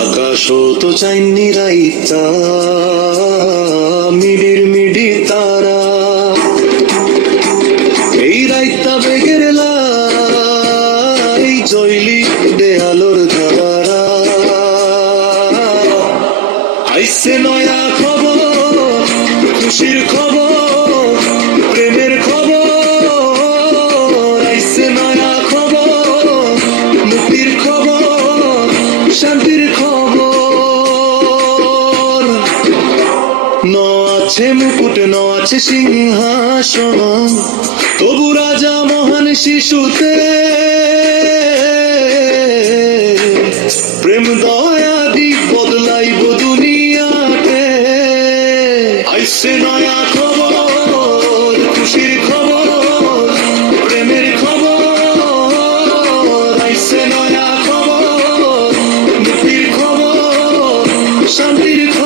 আকাশও তো চাইনি রাইতা মিডির মিডি তারা এই রাইতা বেগের লাই জয়লি দেয়ালোর ধারা আইসে নয়া খবর খুশির খবর প্রেমের খবর আইসে নয়া খবর মুক্তির খবর শান্তির খবর ন আছে মুকুট ন আছে সিংহাসন তবু রাজা মহান শিশুতে প্রেম দয়া দিক বদলাইব দুনিয়াতে আইসে নয়া খবর খুশির খবর প্রেমের খবর আইসে নয়া খবর মুক্তির খবর শান্তির খবর